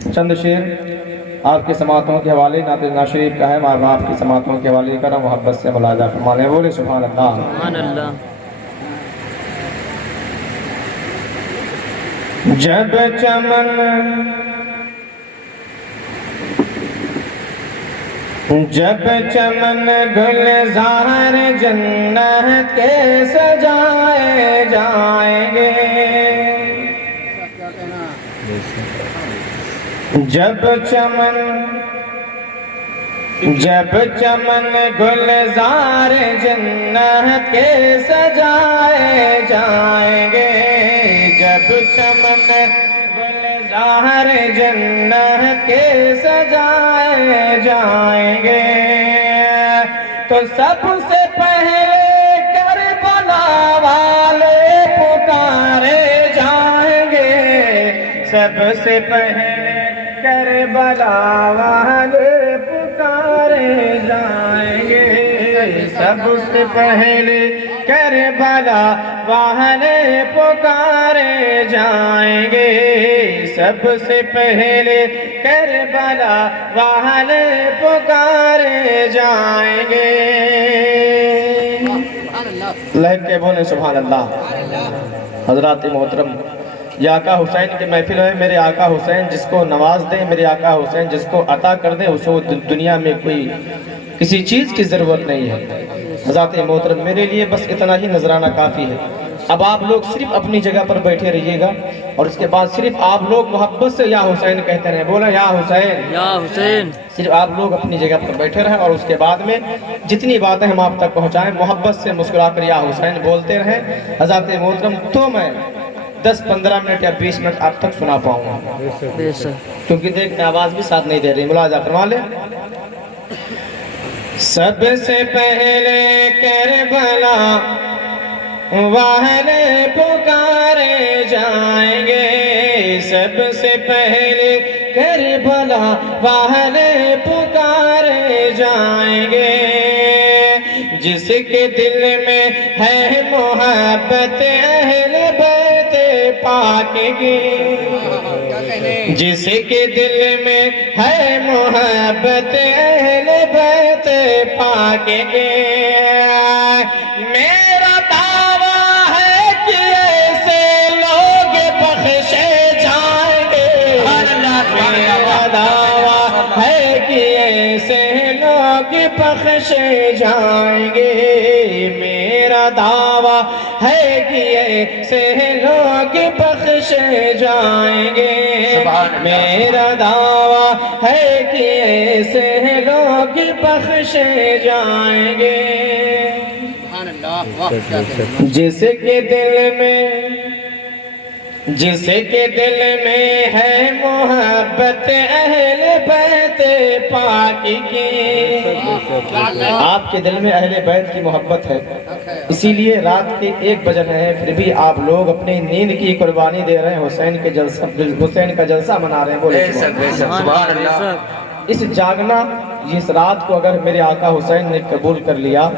چند شعر آپ کی سماعتوں کے حوالے نعت شریف کا ہے، ماں باپ کی سماعتوں کے حوالے کا محبت سے ملاحظہ فرمانے بولے سبحان اللہ۔ سبحان اللہ۔ جب چمن گلزار جنت کے سجائے جائیں گے، جب چمن گلزار جنت کے سجائے جائیں گے، جب چمن گلزار جنت کے سجائے جائیں گے، تو سب سے پہلے کربلا والے پکارے جائیں گے، سب سے پہلے کربلا والے پکارے جائیں گے، سب سے پہلے کربلا والے پکارے جائیں گے، سب سے پہلے کربلا والے پکارے جائیں گے۔ لہک کے بولے سبحان اللہ۔ حضرات محترم، یہ آقا حسین کی محفل ہے، میرے آقا حسین جس کو نواز دیں، میرے آقا حسین جس کو عطا کر دیں، اس کو دنیا میں کوئی کسی چیز کی ضرورت نہیں ہے۔ حضرات محترم، میرے لیے بس اتنا ہی نذرانہ کافی ہے۔ اب آپ لوگ صرف اپنی جگہ پر بیٹھے رہیے گا، اور اس کے بعد صرف آپ لوگ محبت سے یا حسین کہتے رہیں، بولا یا حسین یا حسین۔ صرف آپ لوگ اپنی جگہ پر بیٹھے رہیں، اور اس کے بعد میں جتنی باتیں ہم آپ تک پہنچائیں محبت سے مسکرا کر یا حسین بولتے رہیں۔ حضرات محترم، تو میں 10-15 منٹ یا 20 منٹ آپ تک سنا پاؤں گا، کیونکہ دیکھتے آواز بھی ساتھ نہیں دے رہی، ملاحظہ فرما لیں۔ سب سے پہلے کربلا والے پکارے جائیں گے، سب سے پہلے کربلا والے پکارے جائیں گے، جس کے دل میں ہے محبت اہل بیت پاک کی، جس کے دل میں ہے محبت اہل بیت پاک کی، میرا دعویٰ ہے کہ ایسے لوگ بخشے جائیں گے، میرا دعویٰ ہے کہ ایسے لوگ بخشے جائیں گے، میرا دعویٰ ہے کہ ایسے لوگ بخشے جائیں گے، میرا دعویٰ ہے کہ ایسے لوگ بخشے جائیں گے، جس کے دل میں ہے محبت اہل بیت پاک کی، آپ کے دل میں اہل بیت کی محبت ہے، اسی لیے رات کے 1 بج رہے ہیں، پھر بھی آپ لوگ اپنی نیند کی قربانی دے رہے ہیں، حسین کا جلسہ منا رہے ہیں، بولے سبحان اللہ۔ اس جاگنا، اس رات کو اگر میرے آقا حسین نے قبول کر لیا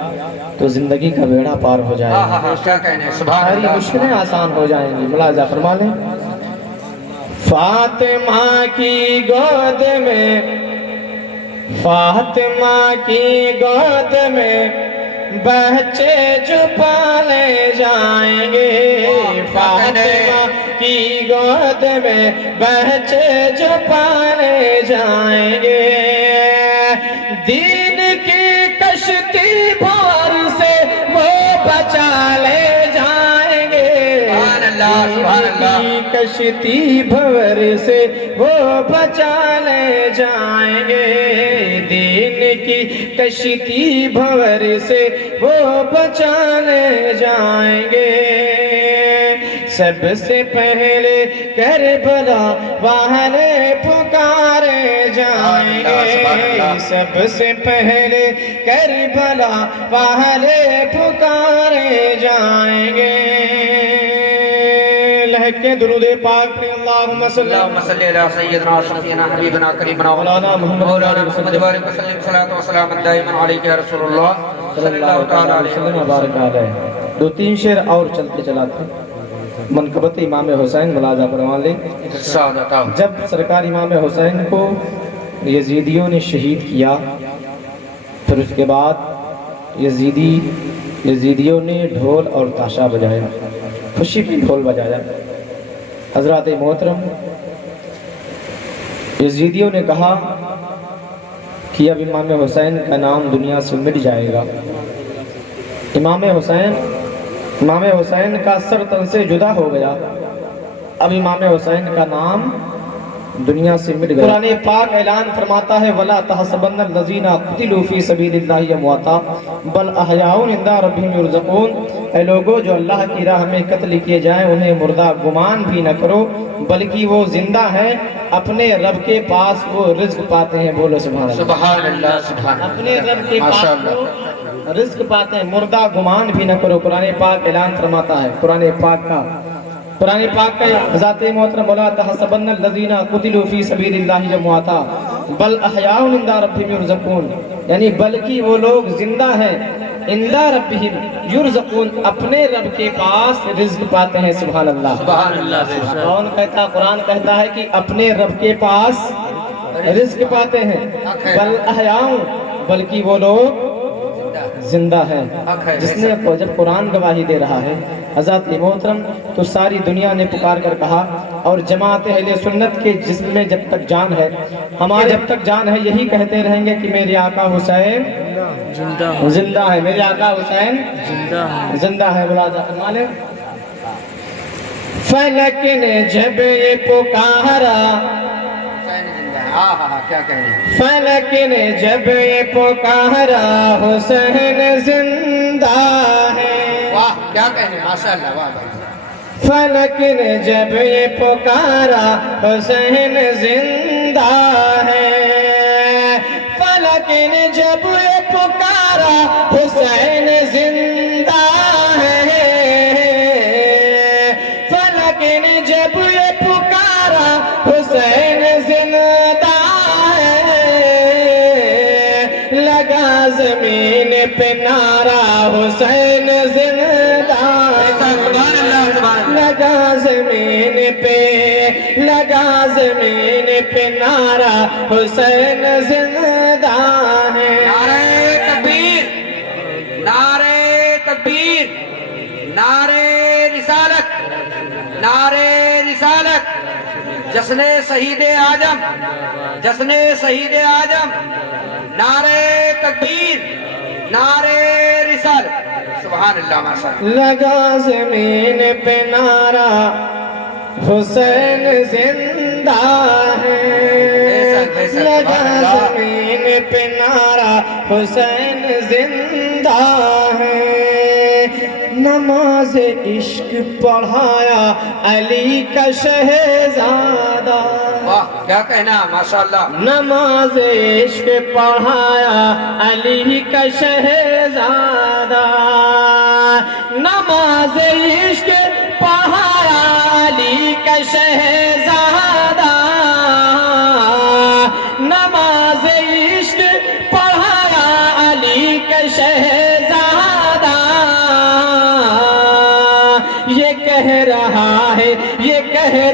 تو زندگی کا بیڑا پار ہو جائے گا، ساری مشکلیں آسان ہو جائیں گی، ملاحظہ فرما لیں۔ فاطمہ کی گود میں، فاطمہ کی گود میں بچے جو پالے جائیں گے، فاطمہ کی گود میں بچے جو پالے جائیں گے، دین کی کشتی بھور سے وہ بچا لے جائیں گے، دین کی کشتی بھور سے وہ بچا لے جائیں گے، دین کی کشتی بھور سے وہ بچا لے جائیں گے، سب سے پہلے کربلا والے پکارے جائیں گے، سب سے پہلے کربلا والے پکارے جائیں گے۔ لہکیں درود پاک پہ اللہم صلی علی سیدنا شفیعنا حبیبنا کریمنا مولانا محمد علیہ وسلم صلاۃ و سلام دائما علیک یا رسول اللہ صلی اللہ تعالی علیہ وسلم وبارک علیہ۔ 2-3 شعر اور چلتے چلاتے منقبت امام حسین ملاحظہ فرما لیں۔ جب سرکار امام حسین کو یزیدیوں نے شہید کیا، پھر اس کے بعد یزیدیوں نے ڈھول اور تاشا بجایا، خوشی پہ ڈھول بجایا۔ حضرات محترم، یزیدیوں نے کہا کہ اب امام حسین کا نام دنیا سے مٹ جائے گا۔ امام حسین کا سر تن سے جدا ہو گیا، اب امام حسین کا نام دنیا سے مٹ گیا۔ قرآن پاک اعلان فرماتا ہے وَلَا تَحْسَبَنَّ الَّذِينَ قُتِلُوا فِي سَبِيلِ اللَّهِ أَمْوَاتًا بَلْ أَحْيَاءٌ عِندَ رَبِّهِمْ يُرْزَقُونَ۔ اے لوگو جو اللہ کی راہ میں قتل کیے جائیں انہیں مردہ گمان بھی نہ کرو، بلکہ وہ زندہ ہیں، اپنے رب کے پاس وہ رزق پاتے ہیں۔ بولو سبحان اللہ، سبحان اللہ، سبحان اللہ۔ اپنے رب کے پاس وہ رزق پاتے ہیں، مردہ گمان بھی نہ کرو۔ قرآن پاک اعلان فرماتا ہے، قرآن پاک کا ذات محترم وَلَا تَحْسَبَنَّ الَّذِينَ قُتِلُوا فِي سَبِيلِ اللَّهِ أَمْوَاتًا بَلْ أَحْيَاءٌ عِندَ رَبِّهِمْ يُرْزَقُونَ، یعنی بلکہ وہ لوگ زندہ ہیں، عند ربہم یرزقون، اپنے رب کے پاس رزق پاتے ہیں۔ سبحان اللہ، سبحان اللہ۔ کون کہتا؟ قرآن کہتا ہے کہ اپنے رب کے پاس رزق پاتے ہیں۔ بل احیاء، بلکہ وہ لوگ زندہ ہیں۔ جس نے جب قرآن گواہی دے رہا ہے حضرات محترم، تو ساری دنیا نے پکار کر کہا، اور جماعت اہل سنت کے جسم میں جب تک جان ہے، ہمارے جب تک جان ہے، یہی کہتے رہیں گے کہ میرے آقا حسین زندہ ہے، میرے آقا حسین زندہ ہے۔ ملاحظہ فرما لیں، فلک نے جب یہ پکارا، کیا کہنے، فلک نے جب یہ پکارا حسین زندہ ہے۔ واہ کیا کہنے، ماشاءاللہ، واہ بھائی۔ فلک نے جب یہ پکارا حسین زندہ ہے، فلک نے جب یہ پکارا حسین زندہ ہے، فلک نے جب یہ پکارا حسین زندہ ہے، لگا زمین پہ نعرہ حسین زندہ ہے، لگا زمین پہ نعرہ حسین زندہ ہے۔ نعرہ تکبیر، نعرہ تکبیر، نعرہ رسالت، نعرہ رسالت، جشن شہید اعظم، جشن شہید اعظم، نعرہ تکبیر، نعرہ رسالت، سبحان اللہ، ماشاءاللہ۔ لگا زمین پہ نعرہ حسین زندہ ہے، لگا زمین پہ نعرہ حسین زندہ ہے، نماز عشق پڑھایا علی کا شہزادہ، واہ کیا کہنا، ماشاءاللہ۔ نماز عشق پڑھایا علی کا شہزادہ، نماز عشق پڑھایا علی کا شہزادہ، نماز عشق پڑھایا علی کا شہزادہ، یہ کہہ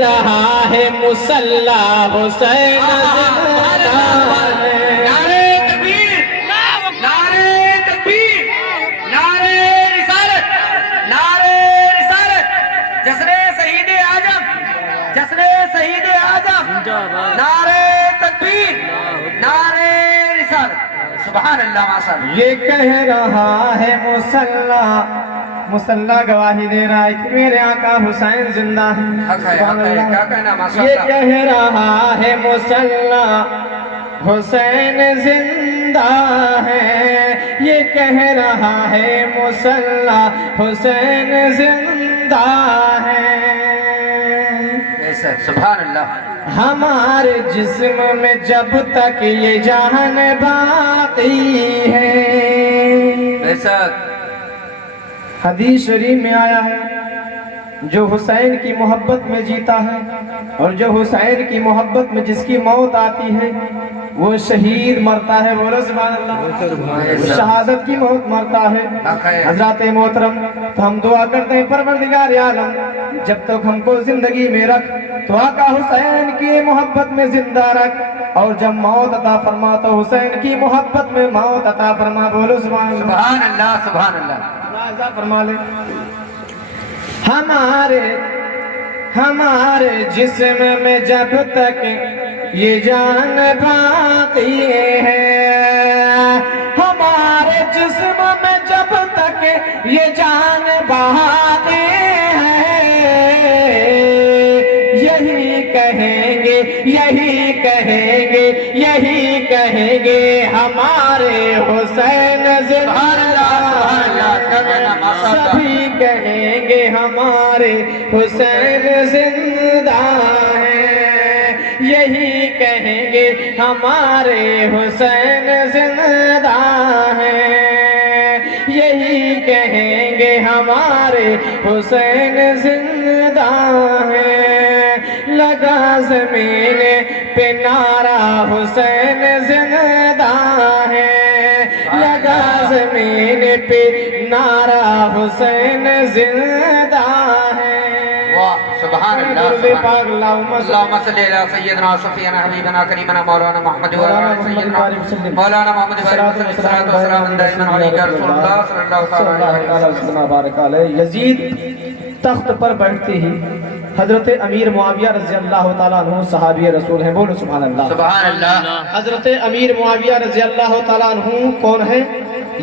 رہا ہے مصلی حسین زندہ ہے۔ نعرہ تکبیر، نعرہ تکبیر، نعرہ رسالت، نعرہ رسالت، جشن شہید اعظم، جشن شہید اعظم، نعرہ تکبیر، نعرہ رسالت، سبحان اللہ، ماشاءاللہ۔ یہ کہہ رہا ہے مصلی گواہی دے رہا ہے کہ میرے آقا حسین زندہ ہیں۔ حق ہے، حق ہے، کیا کہنا، یہ ماشاءاللہ۔ کہہ رہا ہے مصلی حسین زندہ ہے، یہ کہہ رہا ہے مصلی حسین زندہ ہے، سبحان اللہ۔ ہمارے جسم میں جب تک یہ جان باقی ہے۔ بے شک، حدیث شریف میں آیا ہے جو حسین کی محبت میں جیتا ہے اور جو حسین کی محبت میں جس کی موت آتی ہے وہ شہید مرتا ہے، بولو سبحان اللہ، وہ شہادت کی موت مرتا ہے۔ حضرات محترم، تو ہم دعا کرتے ہیں پروردگار عالم جب تک ہم کو زندگی میں رکھ تو آقا حسین کی محبت میں زندہ رکھ، اور جب موت عطا فرما تو حسین کی محبت میں موت عطا فرما، بولو سبحان اللہ، سبحان اللہ، سبحان اللہ۔ عطا فرما لے۔ ہمارے جسم میں جب تک یہ جان باقی ہے، ہمارے جسم میں جب تک یہ جان باقی ہے، یہی کہیں گے یہی کہیں گے یہی کہیں گے ہمارے حسین زندہ، سبھی کہیں گے ہمارے حسین زندہ ہیں، یہی کہیں گے ہمارے حسین زندہ ہیں، یہی کہیں گے ہمارے حسین زندہ ہیں، لگا زمین پہ نعرہ حسین زندہ ہے، لگا زمین پہ نعرہ حسین زندہ ہے۔ سبحان اللہ، اللہم صلی علی سیدنا شفیعنا حبیبنا کریمنا مولانا محمد وعلی سیدنا مولانا محمد وعلی صلاۃ و سلام دائما علیہ رسول اللہ صلی اللہ علیہ وسلم۔ یزید تخت پر بیٹھتے ہی حضرت امیر معاویہ رضی اللہ تعالیٰ عنہ صحابی رسول ہیں، بولو سبحان اللہ، سبحان اللہ۔ حضرت امیر معاویہ رضی اللہ تعالیٰ عنہ کون ہے؟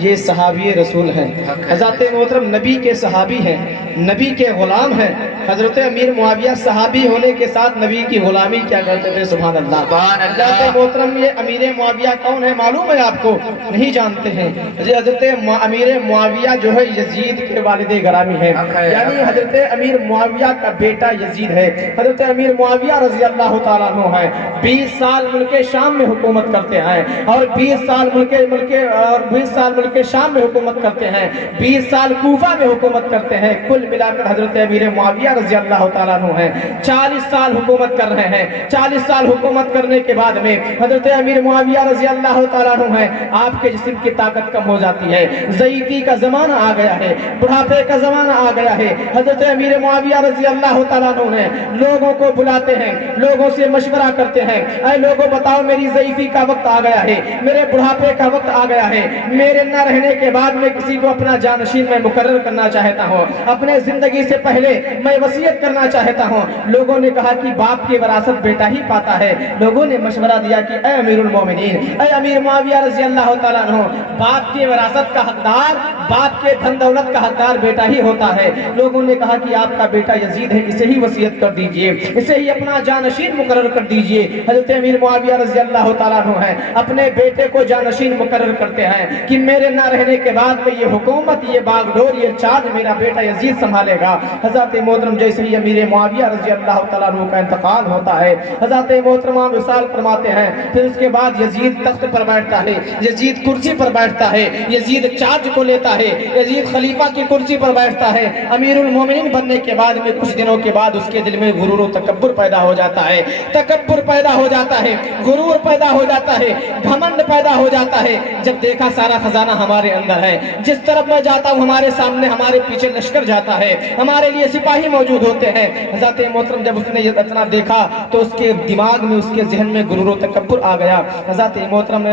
یہ صحابی رسول ہیں، حضرت محترم نبی کے صحابی ہیں، نبی کے غلام ہیں۔ حضرت امیر معاویہ صحابی ہونے کے ساتھ نبی کی غلامی کیا کرتے تھے، سبحان اللہ۔ حضرت محترم یہ امیر معاویہ کون ہے معلوم ہے آپ کو؟ نہیں جانتے ہیں؟ حضرت امیر معاویہ جو ہے یزید کے والد گرامی ہیں، یعنی حضرت امیر معاویہ کا بیٹا یزید ہے۔ حضرت امیر معاویہ رضی اللہ تعالیٰ عنہ ہے، 20 سال ملک شام میں حکومت کرتے ہیں، اور 20 سال ملک شام میں حکومت کرتے ہیں، 20 سال کوفہ میں حکومت کرتے ہیں۔ کل ملا کر حضرت امیر معاویہ رضی اللہ تعالیٰ عنہ ہیں 40 سال حکومت کر رہے ہیں۔ 40 سال حکومت کرنے کے بعد میں حضرت امیر معاویہ رضی اللہ تعالیٰ عنہ ہیں، آپ کے جسم کی طاقت کم ہو جاتی ہے، ضعیفی کا زمانہ آ گیا ہے، بڑھاپے کا زمانہ آ گیا ہے۔ حضرت امیر معاویہ رضی اللہ تعالیٰ عنہ نے لوگوں کو بلاتے ہیں، لوگوں سے مشورہ کرتے ہیں، اے لوگوں بتاؤ میری ضعیفی کا وقت آ گیا ہے، میرے بڑھاپے کا وقت آ گیا ہے، میرے نہ رہنے کے بعد میں کسی کو اپنا جانشین میں مقرر کرنا چاہتا ہوں، اپنے زندگی سے پہلے میں وصیت کرنا چاہتا ہوں۔ لوگوں نے کہا کہ باپ کی وراثت بیٹا ہی پاتا ہے۔ لوگوں نے مشورہ دیا کہ اے امیر المومنین، اے امیر معاویہ رضی اللہ تعالیٰ عنہ، باپ کی وراثت کا حقدار، باپ کے دھن دولت کا حقدار بیٹا ہی ہوتا ہے۔ لوگوں نے کہا کہ آپ کا بیٹا یزید ہے، اسے ہی وصیت کر دیجئے، اسے ہی اپنا جانشین مقرر کر دیجئے۔ حضرت امیر معاویہ رضی اللہ تعالیٰ عنہ ہیں، اپنے بیٹے کو جانشین مقرر کرتے ہیں کہ میرے نہ رہنے کے بعد میں یہ حکومت، یہ باغ ڈور، یہ چارج میرا بیٹا یزید سنبھالے گا۔ حضرت محترم جیسے ہی امیر معاویہ رضی اللہ تعالیٰ عنہ کا انتقال ہوتا ہے، حضرت محترم وصال فرماتے ہیں، پھر اس کے بعد یزید تخت پر بیٹھتا ہے، یزید کرسی پر بیٹھتا ہے، یزید چارج کو لیتا ہے، یزید خلیفہ کی کرسی پر بیٹھتا ہے۔ امیر المومنین بننے کے بعد میں کچھ دنوں کے بعد اس کے دل میں غرور و تکبر پیدا ہو جاتا ہے، تکبر پیدا ہو جاتا ہے، غرور پیدا ہو جاتا ہے، گھمنڈ پیدا ہو جاتا ہے۔ جب دیکھا سارا خزانہ ہمارے اندر ہے، جس طرف میں جاتا ہوں ہمارے سامنے ہمارے پیچھے لشکر جاتا ہے، ہمارے لیے سپاہی موجود ہوتے ہیں۔ حضرت محترم جب اس نے یہ اتنا دیکھا تو اس کے دماغ میں، اس کے ذہن میں غرور و تکبر آ گیا۔ حضرت محترم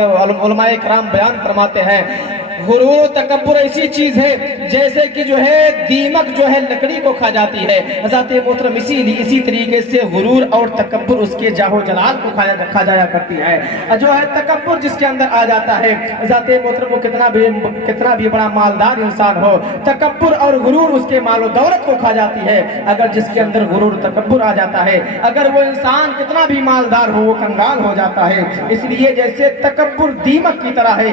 علماء کرام بیان فرماتے ہیں، غرور و تکبر ایسی چیز ہے جیسے کہ جو ہے دیمک جو ہے لکڑی کو کھا جاتی ہے۔ حضرت محترم اسی طریقے سے غرور اور تکبر اس کے جاہ و جلال کو کھا جایا کرتی ہے۔ جو ہے تکبر جس کے اندر آ جاتا ہے، حضرت محترم وہ کتنا بھی بڑا مالدار انسان ہو، تکبر اور غرور اس کے مال و دولت کو کھا جاتی ہے۔ اگر جس کے اندر غرور تکبر آ جاتا ہے، اگر وہ انسان کتنا بھی مالدار ہو، وہ کنگال ہو جاتا ہے۔ اس لیے جیسے تکبر دیمک کی طرح ہے،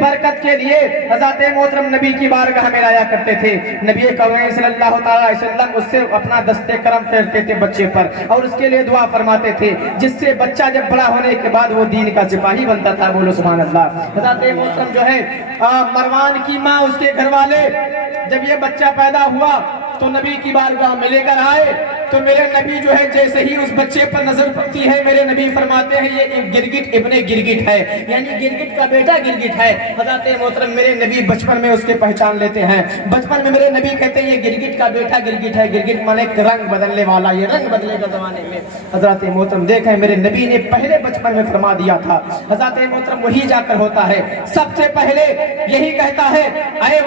برکت کے لیے حضرت محترم نبی کی بارگاہ میں آیا کرتے تھے. نبی کریم صلی اللہ تعالی علیہ وسلم اس سے اپنا دستے کرم پھیرتے تھے بچے پر اور اس کے لیے دعا فرماتے تھے, جس سے بچہ جب بڑا ہونے کے بعد وہ دین کا سپاہی بنتا تھا. بولو سبحان اللہ. حضرت محترم جو ہے مروان کی ماں, اس کے گھر والے جب یہ بچہ پیدا ہوا تو نبی کی بارگاہ میں لے کر آئے تو میرے نبی جو ہے جیسے ہی اس بچے پر نظر پڑتی ہے, میرے نبی فرماتے ہیں یہ گرگٹ ابن گرگٹ ہے, یعنی گرگٹ کا بیٹا گرگٹ ہے. حضرت محترم میرے نبی بچپن میں اس کے پہچان لیتے ہیں. بچپن میں میرے نبی کہتے ہیں یہ گرگٹ کا بیٹا گرگٹ ہے. گرگٹ مانے رنگ بدلنے والا, یہ رنگ بدلے گا زمانے میں. حضرت محترم دیکھیں میرے نبی نے پہلے بچپن میں فرما دیا تھا. حضرت محترم وہی جا کر ہوتا ہے سب سے پہلے یہی کہتا ہے اے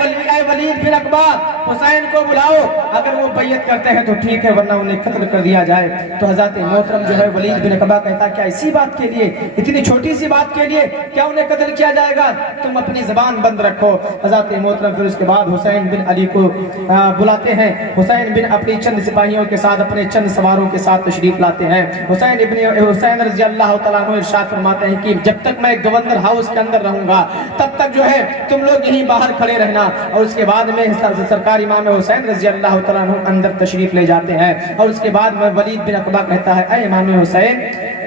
ولید بن عقبہ حسین کو بلاؤ, اگر وہ بیعت کرتے ہیں تو ٹھیک ہے ورنہ انہیں قتل کر دیا جائے. تو حضرت محترم جو ہے ولید بن عقبہ کہتا کیا اسی بات کے لیے, اتنی چھوٹی سی بات کے لیے کیا انہیں قتل کیا جائے گا, تم اپنی زبان بند رکھو. حضرت محترم پھر اس کے بعد حسین بن علی کو بلاتے ہیں. حسین بن اپنی چند سپاہیوں کے ساتھ اپنے چند سواروں کے ساتھ تشریف لاتے ہیں. حسین رضی اللہ تعالیٰ عنہ ارشاد فرماتے ہیں کہ جب تک میں گورنر ہاؤس کے اندر رہوں گا تب تک جو ہے تم لوگ یہیں باہر کھڑے رہنا. اور اس کے بعد میں سرکار امام حسین رضی اللہ تعالیٰ عنہ اندر تشریف لے جاتے ہیں. اور اس کے بعد میں ولید بن عقبہ کہتا ہے اے امام حسین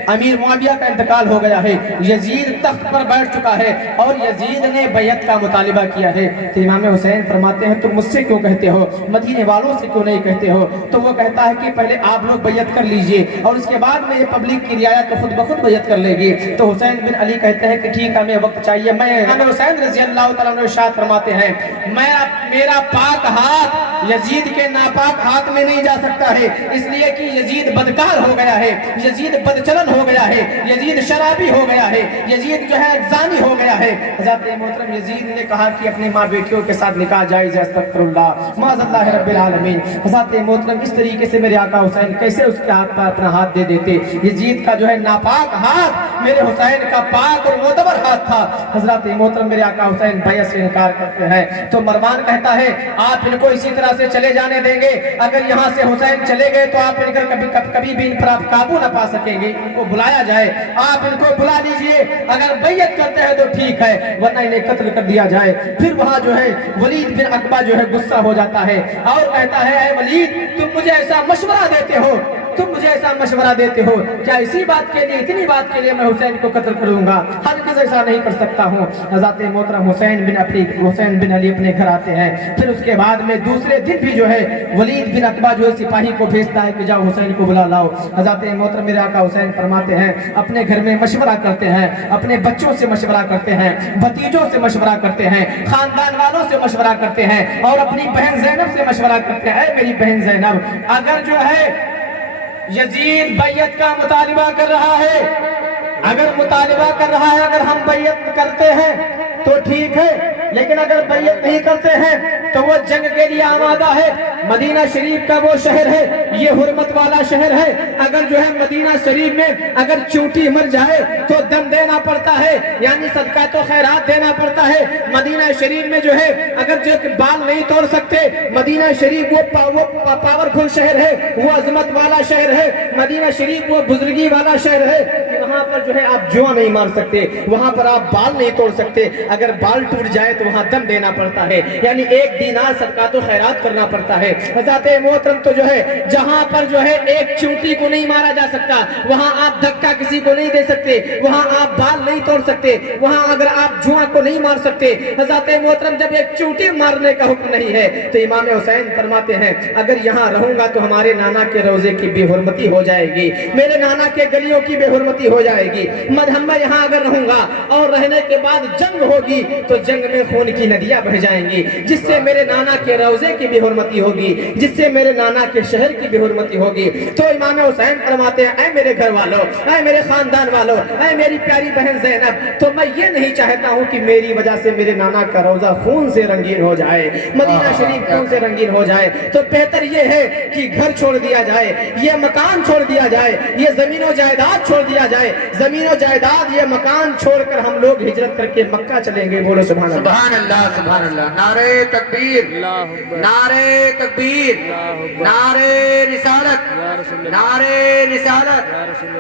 امیر معاویہ کا انتقال ہو گیا ہے, یزید تخت پر بیٹھ چکا ہے اور یزید نے بیعت کا مطالبہ کیا ہے. تو امام حسین فرماتے ہیں تم مجھ سے کیوں کہتے ہو, مدینے والوں سے کیوں نہیں کہتے ہو. تو وہ کہتا ہے کہ پہلے آپ لوگ بیعت کر لیجئے اور اس کے بعد میں یہ پبلک کی رعایت تو خود بخود بیعت کر لے گی. تو حسین بن علی کہتے ہیں کہ ٹھیک ہے ہمیں وقت چاہیے. میں امام حسین رضی اللہ تعالیٰ عنہ ارشاد فرماتے ہیں میرا پاک ہاتھ یزید کے ناپاک ہاتھ میں نہیں جا سکتا ہے, اس لیے کہ یزید بدکار ہو گیا ہے, یزید بدچلن ہو گیا ہے, یزید شرابی ہو گیا ہے, یزید جو ہے زانی ہو گیا ہے. حضرت محترم یزید نے کہا کہ اپنے ماں بیٹیوں کے ساتھ نکاح جائز ہے, استغفر اللہ معاذ اللہ رب العالمین. حضرت محترم اس طریقے سے میرے آقا حسین کیسے اس کے ہاتھ پر اپنا ہاتھ دے دیتے. یزید کا جو ہے ناپاک ہاتھ میرے حسین کا پاک اور معتبر ہاتھ تھا. حضرت محترم میرے آقا حسین بیعت سے انکار کرتے ہیں. تو مروان کہتا ہے آپ ان کو اسی طرح سے چلے جانے دیں گے, اگر یہاں سے حسین چلے گئے تو آپ ان کا کبھی بھی ان پر آپ قابو نہ پا سکیں گے. ان کو بلایا جائے, آپ ان کو بلا لیجئے, اگر بیعت کرتے ہیں تو ٹھیک ہے ورنہ انہیں قتل کر دیا جائے. پھر وہاں جو ہے ولید بن عقبہ جو ہے غصہ ہو جاتا ہے اور کہتا ہے اے ولید تم مجھے ایسا مشورہ دیتے ہو, تم مجھے ایسا مشورہ دیتے ہو, کیا اسی بات کے لیے اتنی بات کے لیے میں حسین کو قتل کروں گا؟ ہرگز ایسا نہیں کر سکتا ہوں. حضرت محترم حسین بن علی اپنے گھر آتے ہیں. پھر اس کے بعد میں دوسرے دن بھی جو ہے ولید بن عقبہ جو ہے سپاہی کو بھیجتا ہے کہ جاؤ حسین کو بلا لاؤ. حضرت محترم میرے آقا حسین فرماتے ہیں اپنے گھر میں مشورہ کرتے ہیں, اپنے بچوں سے مشورہ کرتے ہیں, بھتیجوں سے مشورہ کرتے ہیں, خاندان والوں سے مشورہ کرتے ہیں اور اپنی بہن زینب سے مشورہ کرتے ہیں. اے میری بہن زینب اگر جو ہے یزید بیعت کا مطالبہ کر رہا ہے, اگر ہم بیعت کرتے ہیں تو ٹھیک ہے, لیکن اگر بیعت نہیں کرتے ہیں تو وہ جنگ کے لیے آمادہ ہے. مدینہ شریف کا وہ شہر ہے, یہ حرمت والا شہر ہے. اگر جو ہے مدینہ شریف میں اگر چونٹی مر جائے تو دم دینا پڑتا ہے, یعنی صدقات و خیرات دینا پڑتا ہے. مدینہ شریف میں جو ہے اگر جو بال نہیں توڑ سکتے, مدینہ شریف وہ پاورفل شہر ہے, وہ عظمت والا شہر ہے. مدینہ شریف وہ بزرگی والا شہر ہے کہ وہاں پر جو ہے آپ جوا نہیں مار سکتے, وہاں پر آپ بال نہیں توڑ سکتے. اگر بال ٹوٹ جائے تو وہاں دم دینا پڑتا ہے, یعنی 1 دینار صدقات و خیرات کرنا پڑتا ہے. حضرت محترم تو جو ہے جہاں پر جو ہے ایک چونٹی کو نہیں مارا جا سکتا, وہاں آپ دھکا کسی کو نہیں دے سکتے, وہاں آپ بال نہیں توڑ سکتے, وہااں اگر آپ جوا کو نہیں مار سکتے. حضرت محترم جب ایک چونٹی مارنے کا حکم نہیں ہے تو امام حسین فرماتے ہیں اگر یہاں رہوں گا تو ہمارے نانا کے روزے کی بے حرمتی ہو جائے گی, میرے نانا کے گلیوں کی بے حرمتی ہو جائے گی. میں یہاں اگر رہوں گا اور رہنے کے بعد جنگ ہوگی تو جنگ میں خون کی ندیاں بہ جائیں گی, جس سے میرے نانا کے روزے کی بے حرمتی ہوگی, جس سے میرے نانا کے شہر کی بے حرمتی ہوگی. تو امام حسین فرماتے ہیں اے میرے گھر والوں, اے میرے خاندان والوں, اے میری پیاری بہن زینب, تو میں یہ نہیں چاہتا ہوں کہ میری وجہ سے میرے نانا کا روزہ خون سے رنگین ہو جائے, مدینہ شریف خون سے رنگین ہو جائے. تو بہتر یہ ہے کہ گھر چھوڑ دیا جائے, یہ مکان چھوڑ دیا جائے, یہ زمین و جائیداد چھوڑ دیا جائے, زمین و جائیداد یہ مکان چھوڑ کر ہم لوگ ہجرت کر کے مکہ چلیں گے. بولو سبحان اللہ, سبحان اللہ, سبحان اللہ. نعرہ تکبیر, نعرہ تکبیر, نعرہ رسالت, نعرہ رسالت.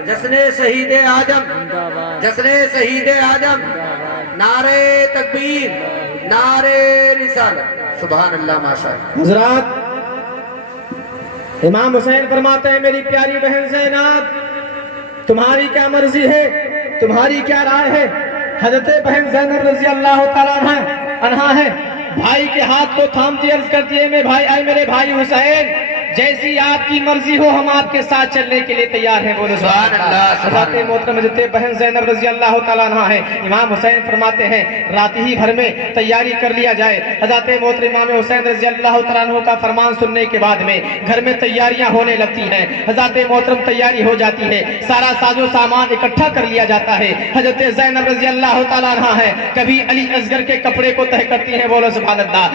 جشن شہید اعظم, جشن نسل شہید آدم، نعرے تکبیر، نعرے رسالت، سبحان اللہ ماشاءاللہ۔ حضرات، امام حسین فرماتے ہیں میری پیاری بہن زینب تمہاری کیا مرضی ہے، تمہاری کیا رائے ہے؟ حضرت بہن زینب رضی اللہ تعالیٰ عنہا ہے، بھائی کے ہاتھ کو تھامتی عرض کرتی ہے میں بھائی، اے میرے بھائی حسین جیسی آپ کی مرضی ہو ہم آپ کے ساتھ چلنے کے لیے تیار ہیں، بولو سبحان اللہ۔ حضرت محترم حضرت بہن زینب رضی اللہ تعالیٰ عنہ ہے، امام حسین فرماتے ہیں رات ہی بھر میں تیاری کر لیا جائے۔ حضرت محترم امام حسین رضی اللہ تعالیٰ عنہ کا فرمان سننے کے بعد میں گھر میں تیاریاں ہونے لگتی ہیں، حضرت محترم تیاری ہو جاتی ہے، سارا ساز و سامان اکٹھا کر لیا جاتا ہے۔ حضرت زینب رضی اللہ تعالیٰ عنہ ہے کبھی علی اصغر کے کپڑے کو تہہ کرتی ہیں، بولو سبحان اللہ،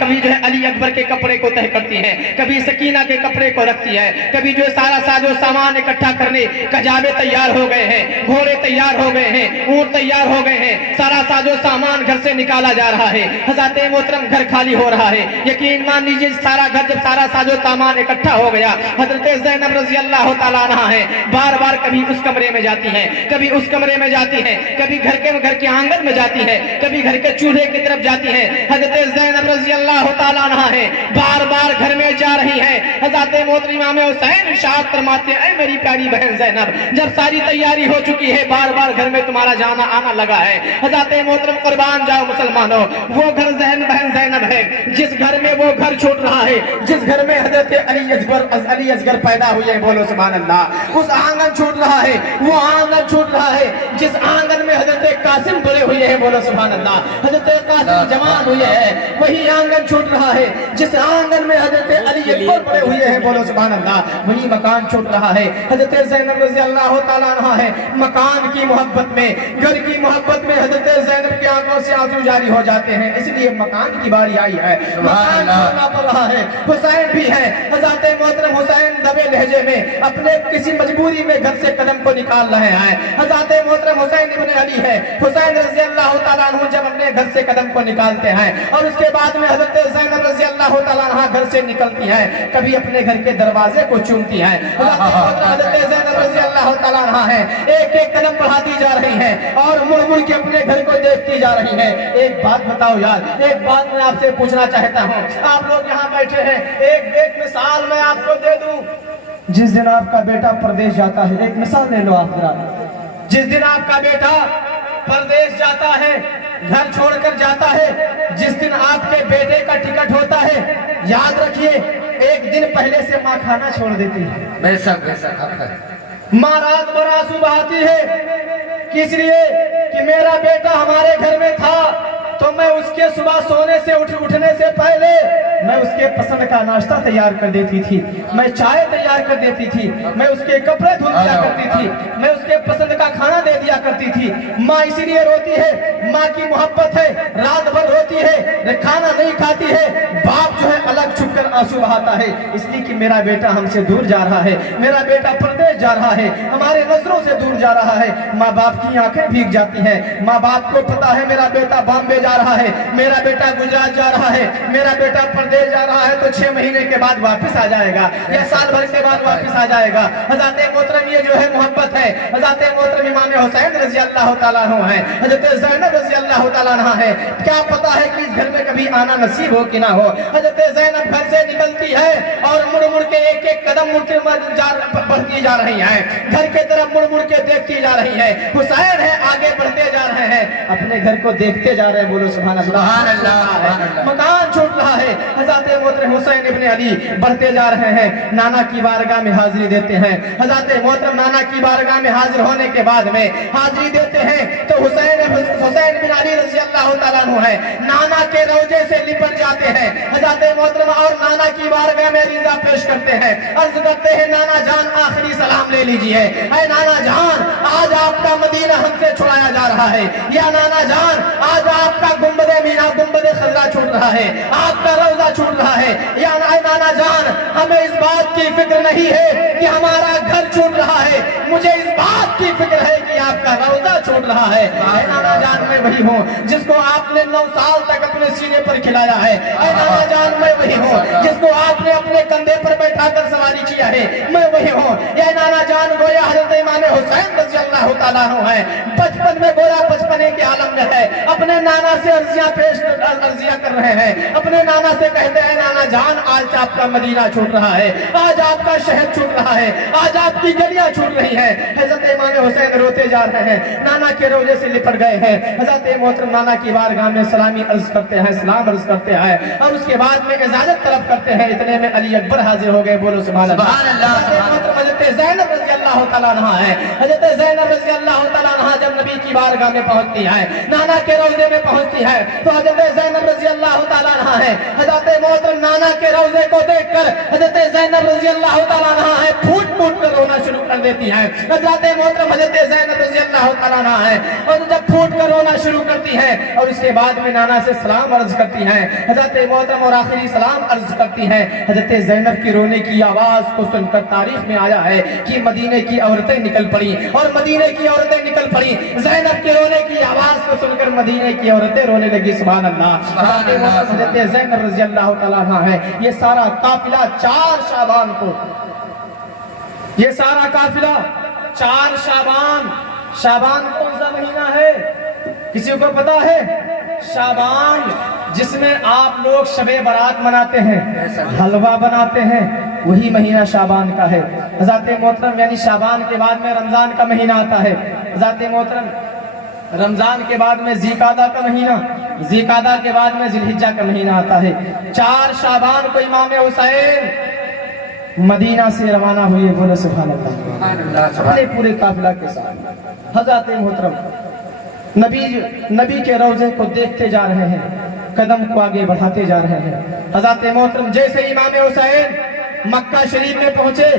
کبھی جو ہے علی اکبر کے کپڑے کو تہہ کرتی ہیں، کبھی سکینہ کے کپڑے کو رکھتی ہے، کبھی جو سارا ساز و سامان اکٹھا کرنے کجاوے تیار ہو گئے ہیں، گھوڑے تیار ہو گئے ہیں، اونٹ تیار ہو گئے ہیں، سارا ساز و سامان گھر سے نکالا جا رہا ہے۔ حضرت محترم گھر خالی ہو رہا ہے، یقین مان لیجیے سارا گھر جب سارا ساز و سامان اکٹھا ہو گیا، حضرت زینب رضی اللہ تعالیٰ عنہ ہے بار بار کبھی اس کمرے میں جاتی ہیں، کبھی اس کمرے میں جاتی ہیں، کبھی گھر کے آنگن میں جاتی ہیں، کبھی گھر کے چولہے کی طرف جاتی ہیں۔ حضرت زینب رضی اللہ تعالیٰ عنہ ہے بار بار گھر میں جا رہی ہیں۔ حضرت محترم امام حسین ارشاد فرماتے ہیں اے میری پیاری بہن زینب جب ساری تیاری ہو چکی ہے بار بار گھر میں تمہارا جانا آنا لگا ہے، حضرت محترم قربان جاؤ مسلمانوں، وہ گھر بہن زینب ہے جس گھر میں وہ گھر چھوٹ رہا ہے، جس گھر میں حضرت علی اصغر پیدا ہوئے ہیں، بولو سبحان اللہ، اس آنگن چھوٹ رہا ہے، وہ آنگن چھوٹ رہا ہے جس آنگن میں حضرت قاسم بڑے ہوئے ہیں، بولو سبحان اللہ، حضرت قاسم جوان ہوئے ہیں، وہی آنگن چھوٹ رہا ہے جس آنگن میں حضرت علی اکبر بڑے ہوئے ہیں، بولو سبحان اللہ، وہی مکان چھوٹ رہا ہے۔ حضرت زینب رضی اللہ تعالیٰ عنہ ہے مکان کی محبت میں، گھر کی محبت میں حضرت زینب کی آنکھوں سے آنسو جاری ہو جاتے ہیں، اس لیے مکان کی باری آئی ہے، مکان چھوڑنا پڑ رہا ہے۔ حسین بھی ہے، حضرت محترم حسین دبے لہجے میں اپنے کسی مجبوری میں گھر سے قدم کو نکال رہے ہیں۔ حضرت محترم حسین ابن علی ہے، حسین رضی اللہ تعالیٰ عنہ جب اپنے گھر سے قدم کو نکالتے ہیں اور اس کے بعد میں حضرت زینب رضی اللہ تعالیٰ عنہ گھر سے نکلتی ہیں، کبھی اپنے گھر کے دروازے کو چومتی ہیں، حضرت زینب رضی اللہ تعالیٰ عنہ ہے ایک ایک قدم بڑھاتی جا رہی ہیں اور مڑ مڑ کے اپنے گھر کو دیکھتی جا رہی ہیں۔ ایک بات بتاؤ یار، ایک بات میں آپ سے پوچھنا چاہتا ہوں، آپ لوگ یہاں بیٹھے ہیں، ایک مثال میں آپ کو دے دوں، جس دن آپ کا بیٹا پردیش جاتا ہے، ایک مثال لے لو آپ ذرا، جس دن آپ کا بیٹا پردیش جاتا ہے، گھر چھوڑ کر جاتا ہے، جس دن آپ کے بیٹے کا ٹکٹ ہوتا ہے، یاد رکھیے ایک دن پہلے سے ماں کھانا چھوڑ دیتی ہے، بے شک ماں رات بھر آنسو بہاتی ہے، کس لیے کہ میرا بیٹا ہمارے گھر میں تھا تو میں اس کے صبح سونے سے اٹھنے سے پہلے میں اس کے پسند کا ناشتہ تیار کر دیتی تھی، میں چائے تیار کر دیتی تھی، میں اس کے کپڑے دھل دیا کرتی تھی، میں اس کے پسند کا کھانا دے دیا کرتی تھی۔ ماں اسی لیے روتی ہے، ماں کی محبت ہے، رات بھر روتی ہے، کھانا نہیں کھاتی ہے، باپ جو ہے الگ چھپ کر آنسو بہاتا ہے، اس لیے کہ میرا بیٹا ہم سے دور جا رہا ہے، میرا بیٹا پردیش جا رہا ہے، ہمارے نظروں سے دور جا رہا ہے۔ ماں باپ کی آنکھیں بھیگ جاتی ہیں، ماں باپ کو پتا ہے میرا بیٹا بامبے جا رہا ہے، میرا بیٹا گجرات جا رہا ہے، میرا بیٹا پردیش جا رہا ہے تو 6 مہینے کے بعد واپس آ جائے گا یا سال بھر کے بعد واپس آ جائے گا۔ حضرت محترم یہ جو ہے محبت ہے، حضرت محترم امام حسین رضی اللہ تعالیٰ عنہ ہے، حضرت زینب رضی اللہ تعالیٰ عنہ ہے، کیا پتا ہے کہ اس گھر میں کبھی آنا نصیب ہو کہ نہ ہو۔ حضرت زینب گھر سے نکلتی ہے اور مڑ مڑ کے ایک ایک قدم بڑھتی جا رہی ہیں، گھر کے طرف مڑ مڑ کے دیکھتی جا رہی ہے، حسین ہے آگے بڑھتے جا رہے ہیں، اپنے گھر کو دیکھتے جا رہے ہیں، بولو سبحان اللہ، مکان چھوٹ رہا ہے۔ حضرت محترم حسین ابن علی بڑھتے جا رہے ہیں، نانا کی بارگاہ میں حاضری دیتے ہیں، حضرت محترم نانا کی بارگاہ میں حاضر ہونے کے بعد میں حاضری دیتے ہیں تو حسین بن علی رضی اللہ تعالیٰ عنہ ہے نانا کے روضے سے لپٹ جاتے ہیں، حضرت محترم اور نانا کی بارگاہ میں عریضہ پیش کرتے ہیں، عرض کرتے ہیں نانا جان آخری سلام لے لیجئے، اے نانا جان آج آپ کا مدینہ ہم سے چھڑایا جا رہا رہا ہے، یا نانا جان آج آپ کا گنبد مینا گنبد خضرا چھوٹ رہا ہے، آپ کا روضہ چھوٹ رہا ہے، یا نانا جان ہمیں اس بات کی فکر نہیں ہے کہ ہمارا گھر چھوٹ رہا ہے، مجھے اس بات کی فکر ہے کہ آپ کا روضہ چھوٹ رہا ہے۔ اے نانا جان میں وہی ہوں جس کو آپ نے 9 سال تک اپنے سینے پر کھلایا ہے، اے نانا جان میں وہی ہوں جس کو آپ نے اپنے کندھے پر بیٹھا کر سواری کیا ہے، میں وہی ہوں۔ اے نانا جان گویا حضرت امام حسین رضی اللہ تعالیٰ عنہ ہے، بچپن میں گویا بچپنے کے عالم میں ہے، اپنے نانا سے عرضیاں کر رہے ہیں، اپنے نانا سے کہتے ہیں نانا جان آج آپ کا مدینہ چھوٹ رہا ہے، آج آپ کا شہر چھوٹ رہا ہے، آج آپ کی گلیاں چھوٹ رہی ہیں۔ حضرت امام حسین روتے جا رہے ہیں، نانا کے روضے سے لپٹ گئے ہیں، حضرت محترم نانا کی بارگاہ میں سلامی عرض کرتے ہیں، سلام عرض کرتے ہیں، اور اس کے بعد میں اجازت طلب کرتے ہیں، اتنے میں علی اکبر حاضر ہو گئے، بولو سبحان اللہ۔ حضرت زینب رضی اللہ تعالیٰ عنہ ہے، حضرت زینب رضی اللہ تعالیٰ عنہ جب نبی کی بارگاہ میں پہنچتی ہے، نانا کے روضے میں پہنچتی ہے، تو حضرت زینب رضی اللہ تعالیٰ عنہ ہے، حضرت محترم نانا کے روضے کو دیکھ کر حضرت زینب رضی اللہ تعالیٰ عنہ ہے پھوٹ پھوٹ کر رونا شروع کر دیتی ہے۔ حضرت محترم حضرت زینب رضی اللہ تعالیٰ عنہ ہے، اور جب پھوٹ کر رونا شروع کرتی ہے اور اس کے بعد میں نانا سے سلام عرض کرتی ہیں، حضرت محترم اور آخری سلام عرض کرتی ہیں، حضرت زینب کی رونے کی آواز کو سن کر تاریخ میں آیا ہے کہ مدینے کی عورتیں نکل پڑی، اور مدینے کی عورتیں نکل پڑی، زینب کے رونے کی آواز کو سن کر مدینے کی عورتیں رونے لگی، سبحان اللہ۔ حضرت زینب رضی اللہ تعالیٰ عنہ ہے، یہ سارا قافلہ 4 شعبان کو، یہ سارا قافلہ 4 شعبان، شعبان کون سا مہینہ ہے کسی کو پتا ہے؟ شعبان جس میں آپ لوگ شب برات مناتے ہیں، حلوہ بناتے ہیں، وہی مہینہ شعبان کا ہے۔ حضرت محترم یعنی شعبان کے بعد میں رمضان کا مہینہ آتا ہے، حضرت محترم رمضان کے بعد میں ذیقعدہ کا مہینہ، ذیقعدہ کے بعد میں ذی الحجہ کا مہینہ آتا ہے۔ 4 شعبان کو امام حسین مدینہ سے روانہ ہوئے، بولے سبحان اللہ، اپنے پورے قافلہ کے ساتھ۔ حضرت محترم نبی کے روضے کو دیکھتے جا رہے ہیں، قدم کو آگے بڑھاتے جا رہے ہیں۔ حضرت محترم جیسے امام حسین مکہ شریف میں پہنچے،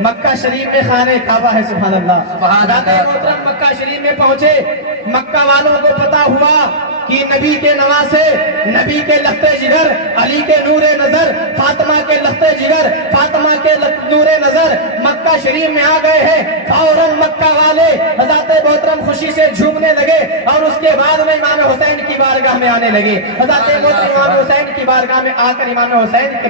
مکہ شریف میں خانہ کعبہ ہے، سبحان اللہ۔ حضرت محترم مکہ شریف میں پہنچے، مکہ والوں کو پتا ہوا کہ نبی کے نواسے، نبی کے لخت جگر، علی کے نور نظر، فاطمہ کے لخت جگر، فاطمہ کے نور نظر مکہ شریف میں آ گئے ہیں۔ فوراً مکہ والے حضرت محترم خوشی سے جھومنے لگے، اور اس کے بعد میں امام حسین کی بارگاہ میں آنے لگے۔ حضرت محترم امام حسین کی بارگاہ میں آ کر امام حسین کے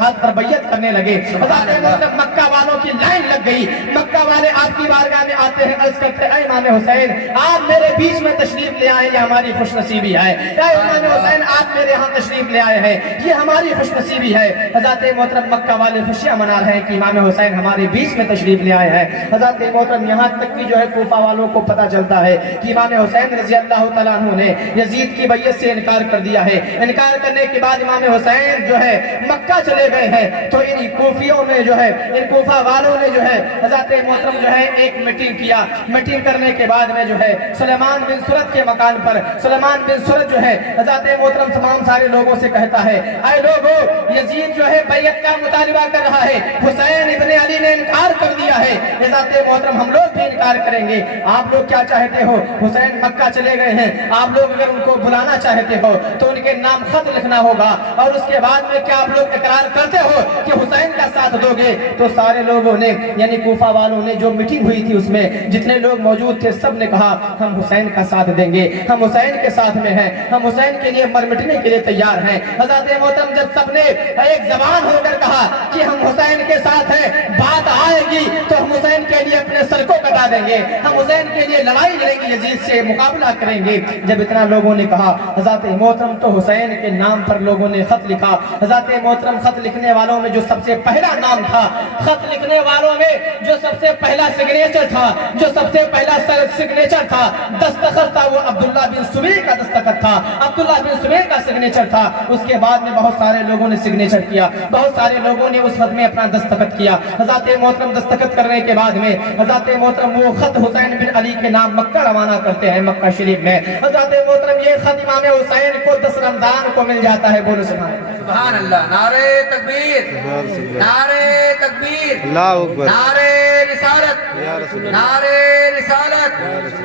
ہاتھ پر بیعت کرنے لگے۔ حضرت محترم مکہ والوں کی لائن لگ گئی، مکہ والے آپ کی بارگاہ میں آتے ہیں، عرض کرتے ہیں اے امام حسین آپ میرے بیچ میں تشریف لے آئے، یہ ہماری خوش نصیبی ہے۔ اے امام حسین آپ میرے ہاں تشریف لے آئے ہیں، یہ ہماری خوش نصیبی ہے۔ حضرت محترم مکہ والے خوشیاں منا رہے ہیں کہ امام حسین ہمارے بیچ میں تشریف لے آئے ہیں۔ حضرت محترم یہاں تک کہ جو ہے کوفہ والوں کو پتہ چلتا ہے کہ امام حسین رضی اللہ تعالیٰ عنہ نے یزید کی بیعت سے انکار کر دیا ہے۔ انکار کرنے کے بعد امام حسین جو ہے مکہ چلے گئے ہیں، تو ان کوفیوں نے جو ہے، ان کوفہ والوں نے جو ہے حضرت محترم جو ہے ایک میٹنگ کیا۔ میٹنگ کرنے کے بعد میں جو ہے سلیمان بن سرد کے مکان پر سلیمان بن سرد جو ہے حضرت محترم تمام سارے لوگوں سے کہتا ہے اے لوگو یزید جو ہے بیعت کا مطالبہ کر رہا ہے، حسین ابن علی نے انکار کر دیا ہے، حضرت محترم ہم لوگ بھی انکار کریں گے، آپ لوگ کیا چاہتے ہو؟ حسین مکہ چلے گئے ہیں، آپ لوگ اگر ان کو بلانا چاہتے ہو تو ان کے نام خط لکھنا ہوگا، اور اس کے بعد میں کیا آپ لوگ اقرار کرتے ہو کہ حسین کا ساتھ دو گے؟ تو سارے لوگوں نے یعنی کوفہ والوں نے جو میٹنگ ہوئی تھی اس میں جتنے لوگ موجود تھے سب نے کہا ہم حسین کا ساتھ دیں گے، ہم حسین کے ساتھ میں ہیں، ہم حسین کے لیے مر مٹنے کے لیے تیار ہیں۔ حضرت محترم جب سب نے ایک زبان ہو کر کہا کہ ہم حسین کے ساتھ ہیں، بات آئے گی تو ہم حسین کے لیے اپنے سر کو کٹا دیں گے، ہم حسین کے لیے لڑائی لڑیں گے، یزید سے مقابلہ کریں گے۔ جب اتنا لوگوں نے کہا حضرت محترم تو حسین کے نام پر لوگوں نے خط لکھا۔ حضرت محترم خط لکھنے والوں میں جو سب سے پہلا نام تھا، خط لکھنے والوں میں جو سب سے پہلا سگنیچر تھا، جو سب سے پہلا سگنیچر تھا، دستخط تھا، وہ عبداللہ بن سبیع کا دستخط تھا، عبداللہ بن سبیع کا سگنیچر تھا۔ اس کے بعد میں بہت سارے لوگوں نے سگنیچر کیا، بہت سارے لوگوں نے اس خط میں اپنا دستخط کیا۔ حضرت محترم دستخط کرنے کے بعد میں حضرت محترم وہ خط حسین بن علی کے نام مکہ روانہ کرتے ہیں، مکہ شریف میں۔ حضرت محترم یہ خط امام حسین کو 10 رمضان کو مل جاتا ہے، بولو سبحان اللہ، نعرہ تکبیر، نعرہ تکبیر، اللہ اکبر، نعرہ رسالت نعرے رسالت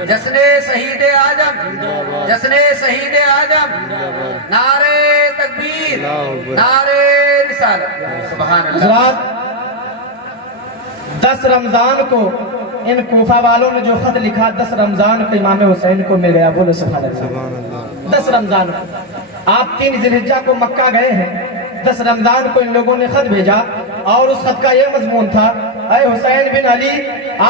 جشن شہید اعظم جشن شہید اعظم نعرے تکبیر نعرے رسالت سبحان اللہ حضرات 10 رمضان کو ان کوفہ والوں نے جو خط لکھا 10 رمضان کو امام حسین کو مل گیا بولو سبحان اللہ 10 رمضان کو آپ 3 ذی الحجہ کو مکہ گئے ہیں 10 رمضان کو ان لوگوں نے خط بھیجا اور اس خط کا یہ مضمون تھا اے حسین بن علی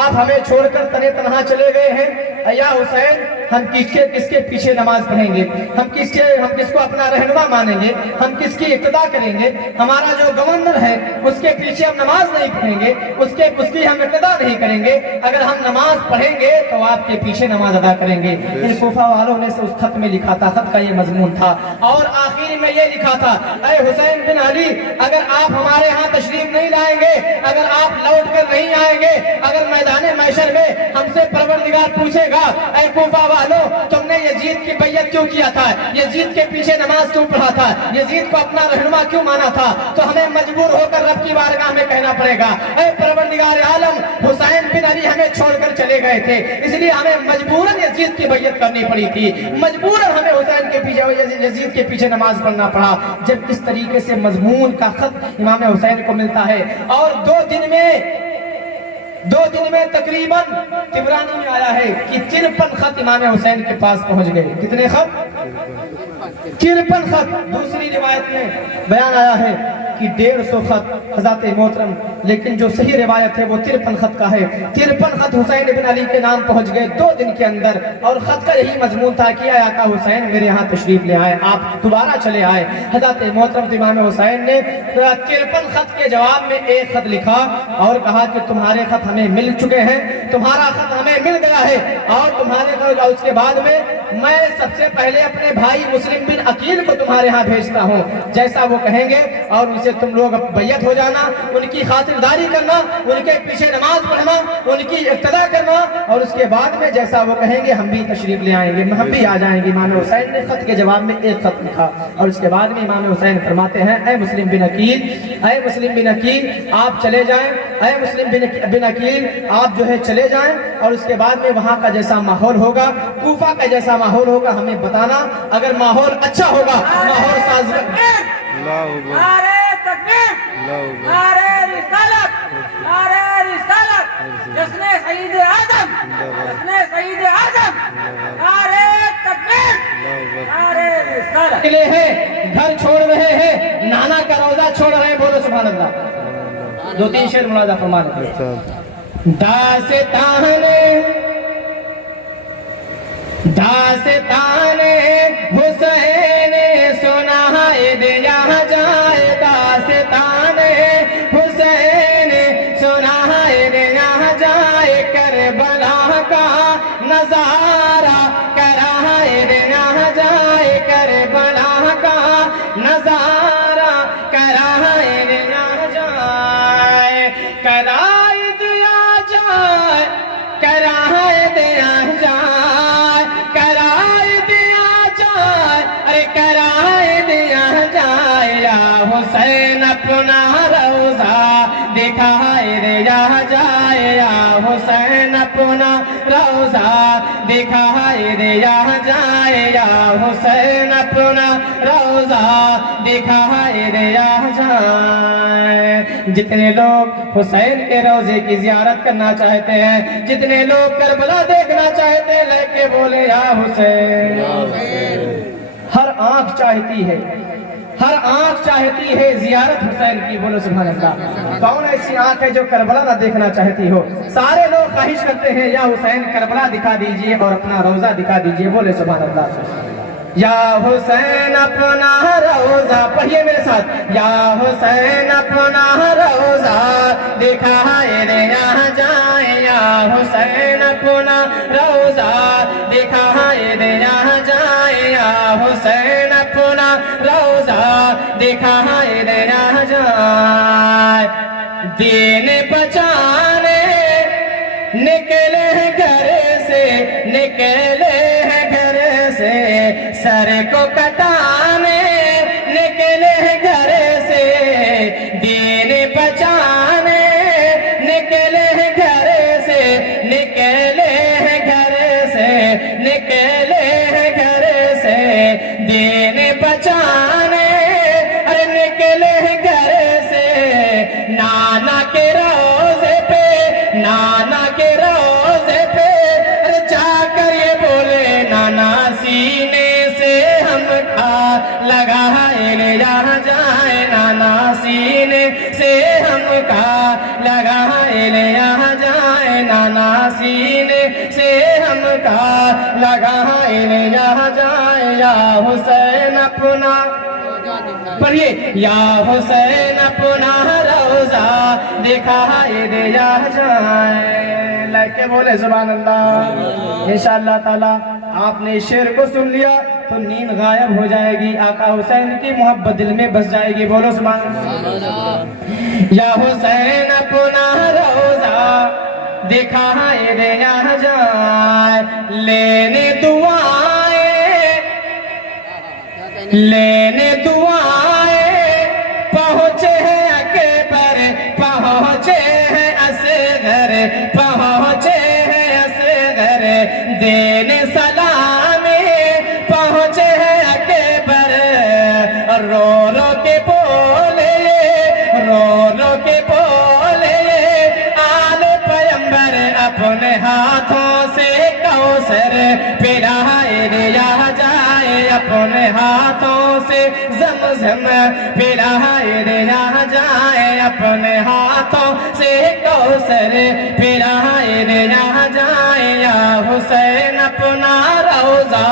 آپ ہمیں چھوڑ کر تنے تنہا چلے گئے ہیں یا حسین ہم کس کے پیچھے نماز پڑھیں گے ہم کس کو اپنا رہنما مانیں گے ہم کس کی اقتدا کریں گے ہمارا جو گورنر ہے اس کے پیچھے ہم نماز نہیں پڑھیں گے اس کی ہم اقتدا نہیں کریں گے اگر ہم نماز پڑھیں گے تو آپ کے پیچھے نماز ادا کریں گے ان کوفہ والوں نے اس خط میں لکھا تھا خط کا یہ مضمون تھا اور آخر میں یہ لکھا تھا اے حسین بن علی اگر آپ ہمارے ہاں تشریف نہیں لائیں گے اگر آپ لوٹ کر نہیں آئیں گے اگر میدان محشر میں ہم سے پروردگار پوچھے گا اے کوفہ والوں تم نے یزید کی بیعت کیوں کیا تھا یزید کے پیچھے نماز کیوں پڑھا تھا یزید کو اپنا رہنما کیوں مانا تھا تو ہمیں مجبور ہو کر رب کی بارگاہ میں کہنا پڑے گا اے پروردگار عالم حسین بن علی ہمیں چھوڑ کر چلے گئے تھے اس لیے ہمیں مجبوراً یزید کی بیعت کرنی پڑی تھی مجبوراً ہمیں حسین کے پیچھے یزید کے پیچھے نماز پڑھنا پڑا جب اس طریقے سے مضمون کا خط امام حسین کو ملتا ہے اور 2 دن میں تقریباً طبرانی میں آیا ہے کہ 53 خط امام حسین کے پاس پہنچ گئے کتنے خط 53 خط دوسری روایت میں بیان آیا ہے کہ 150 خط حضرت محترم لیکن جو صحیح روایت ہے وہ 53 خط کا ہے 53 خط حسین بن علی کے نام پہنچ گئے 2 دن کے اندر اور خط کا یہی مضمون تھا کہ اے آقا حسین میرے یہاں تشریف لے آئے آپ دوبارہ چلے آئے حضرت محترم امام حسین نے 53 خط کے جواب میں ایک خط لکھا اور کہا کہ تمہارے خط ہمیں مل چکے ہیں تمہارا خط ہمیں مل گیا ہے اور تمہارے اس کے بعد میں میں سب سے پہلے اپنے بھائی مسلم بن عقیل کو تمہارے ہاں بھیجتا ہوں جیسا وہ کہیں گے اور ان سے تم لوگ بیعت ہو جانا ان کی خاطرداری کرنا ان کے پیچھے نماز پڑھنا ان کی اقتدا کرنا اور اس کے بعد میں جیسا وہ کہیں گے ہم بھی تشریف لے آئیں گے ہم بھی آ جائیں گے امام حسین نے خط کے جواب میں ایک خط لکھا اور اس کے بعد میں امام حسین فرماتے ہیں اے مسلم بن عقیل آپ چلے جائیں اے مسلم بن عقیل آپ جو ہے چلے جائیں اور اس کے بعد میں وہاں کا جیسا ماحول ہوگا کوفہ کا جیسا ماحول ہوگا ہمیں بتانا اگر ماحول اچھا ہوگا ماحول سازگار نعرے تکبیر نعرے رسالت جشن شہید اعظم نعرے تکبیر نعرے رسالت نکلے ہیں گھر چھوڑ رہے ہیں نانا کا روزہ چھوڑ رہے ہیں بولو سبحان اللہ 2-3 شعر ملاحظہ فرما لیں داستان حسین سنائے دیا جائے داستان حسین سنائے دیا جائے کربلا کا نظارہ کرائے دیا جائے کربلا کا نظارہ کرائے دیا جائے کرائے دیا جائے کرائے دیا جائے کرائے دیا جائے ارے کرائے دیا جائے یا حسین اپنا روزہ دکھائے دیا جائے یا حسین اپنا روزہ دکھائے دیا جائے یا حسین اپنا روزہ دکھائے دیا جائے جتنے لوگ حسین کے روزے کی زیارت کرنا چاہتے ہیں جتنے لوگ کربلا دیکھنا چاہتے ہیں لے کے بولے یا حسین ہر آنکھ چاہتی ہے زیارت حسین کی بولو سبحان اللہ کون ایسی آنکھ ہے جو کربلا نہ دیکھنا چاہتی ہو سارے لوگ خواہش کرتے ہیں یا حسین کربلا دکھا دیجئے اور اپنا روزہ دکھا دیجئے بولے سبحان اللہ یا حسین اپنا روزہ پڑھیے میرے ساتھ یا حسین اپنا روزہ دکھائے دیا جائے یا حسین اپنا روزہ دکھائے دیا جائے یا حسین اپنا روزہ دکھائے دیا جائے دین بچانے نکلے گھر سے سر کو کٹانے نکلے گھر سے دین بچانے نکلے گھر نکلے ہیں گھر سے دین بچانے، ارے نکلے ہیں گھر سے نانا کے روزے پہ، نانا کے روزے پہ، ارے جا کر یہ بولے نانا سینے سے ہم کھا لگائے لے جہاں جائے، نانا سینے سے ہم کھا لگائے لے یہاں جائے، نانا سینے سے ہم کھا لگائے لے یہاں جائے، یا حسین اپنا پڑھیے، یا حسین اپنا روزہ دکھائے دے یہاں جائے۔ لائکے بولے سبحان اللہ۔ انشاءاللہ تعالیٰ آپ نے اس شعر کو سن لیا تو نیند غائب ہو جائے گی، آقا حسین کی محبت دل میں بس جائے گی، بولو سبحان اللہ۔ یا حسین اپنا روزہ دکھائے دے یہاں جائے، لینے دعائیں، لینے دعائیں، پہنچے ہیں اکبر، پہنچے ہیں اصغر، پہنچے ہیں اصغر، دینے سلامی پہنچے ہیں اکبر، رو رو کے بولے، رو رو کے بولے، آل پیمبر اپنے ہاتھوں سے کوثر پلائے دیا جائے، اپنے ہاتھوں سے زمزم پلائے دیا جائے، اپنے ہاتھوں سے کوثر پلائے دیا جائے، یا حسین اپنا روزہ۔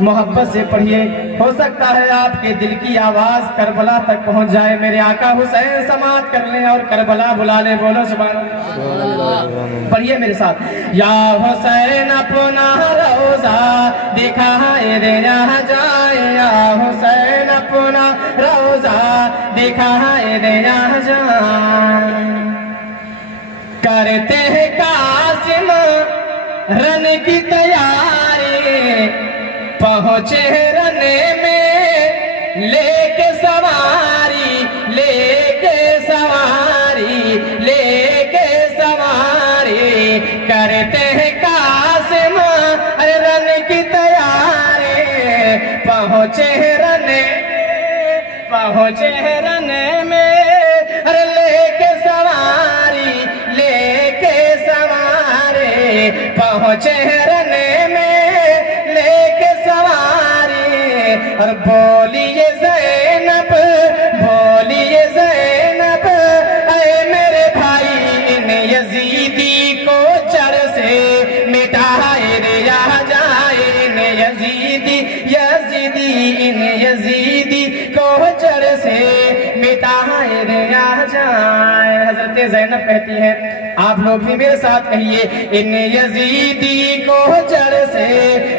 محبت سے پڑھیے، ہو سکتا ہے آپ کے دل کی آواز کربلا تک پہنچ جائے، میرے آقا حسین سماعت کر لیں اور کربلا بلا لیں، بولو سبحان اللہ۔ پڑھیے میرے ساتھ، یا حسین اپنا روزہ دکھائے دے یہاں جائے، یا حسین اپنا روزہ دکھائے دے یہاں جائے، کرتے ہیں قاسم رن کی تیاری، پہنچے رن میں لے کے سواری، لے کے سواری، لے کے سواری، کرتے ہیں قاسم رن کی تیاری، پہنچے رن، پہنچے رن میں، ارے لے کے سواری، لے کے سواری، پہنچے رن میں لے کے سواری، اور بولیے زینب، بولیے زینب، اے میرے بھائی ان یزیدی کو جڑ سے مٹائے دیا جائے، ان یزیدی، یزیدی، ان یزیدی کو جڑ سے مٹائے دیا جائے۔ حضرت زینب کہتی ہیں، آپ لوگ بھی میرے ساتھ کہیے، ان یزیدی کو جڑ سے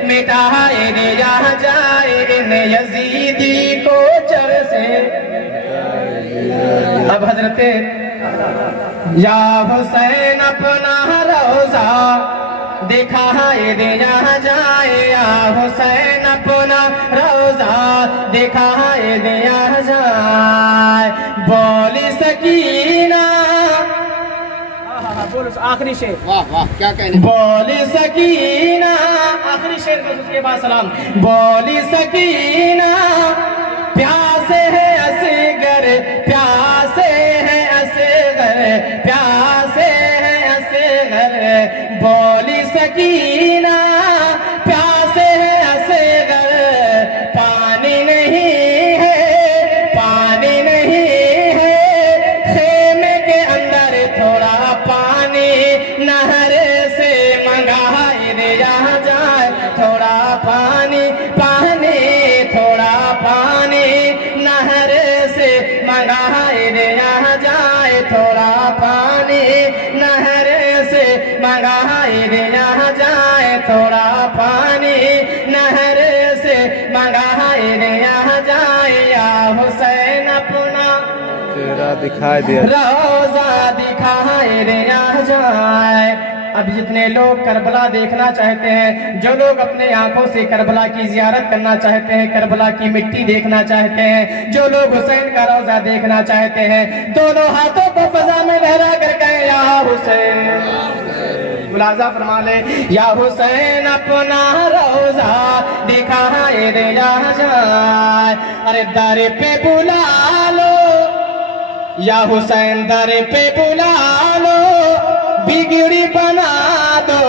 مٹائے دیا جائے، ان یزیدی کو جڑ سے۔ اب حضرت یا حسین اپنا روزہ دکھائے دیا جائے، یا حسین اپنا روزہ دکھائے دیا جائے، بولی سکینہ، بولو آخری شعر، واہ واہ کیا کہنے، بولی سکینہ، آخری شعر بس اس کے بعد سلام، بولی سکینہ، پیاسے ہے اصغر، پیاسے ہے اصغر، پیاسے ہے اصغر، بولی سکینہ، پیاسے ہے اصغر، پانی نہیں ہے، پانی نہیں ہے، خیمے کے اندر تھوڑا پانی نہر سے منگائے دیا جائے، تھوڑا پانی، پانی، تھوڑا پانی نہر سے منگائے دیا جائے، تھوڑا پانی نہر سے منگائے دیا جائے، تھوڑا پانی نہر سے منگائے دیا جائے، یا حسین اپنا تیرا دکھائی دیا روزہ دکھائے دیا جائے۔ اب جتنے لوگ کربلا دیکھنا چاہتے ہیں، جو لوگ اپنے آنکھوں سے کربلا کی زیارت کرنا چاہتے ہیں، کربلا کی مٹی دیکھنا چاہتے ہیں، جو لوگ حسین کا روزہ دیکھنا چاہتے ہیں، دونوں ہاتھوں کو فضا میں لہرا کر کہیں یا حسین، ملاحظہ فرما لے یا حسین اپنا روزہ دکھائے دے جائے ارے در پہ بلا لو یا حسین در پہ بلا لو بگڑی بنا دو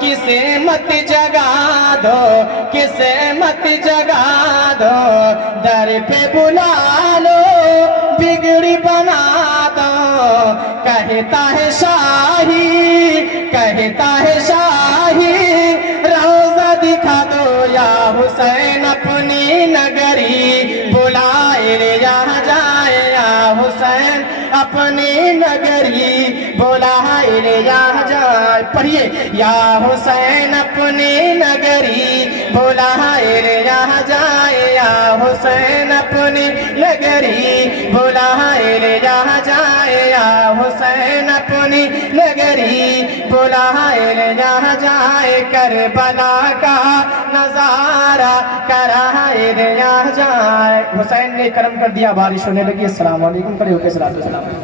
کسے مت جگا دو کسے مت جگا دو در پہ بلا لو بگڑی بنا دو کہتا ہے شاہی روزہ دکھا دو یا حسین اپنی نگری بلائے لے جائے یا حسین اپنی نگری بلائے لے جائے پڑھیے یا حسین اپنی نگری بلائے لے جائے یا حسین اپنی نگری بلائے لے جائے یا حسین اپنی نگری بلائے لے جائے کربلا کا نظارہ کرائے لے جائے حسین نے کرم کر دیا بارش ہونے لگی السلام علیکم کھڑے ہو کے صلوات و سلام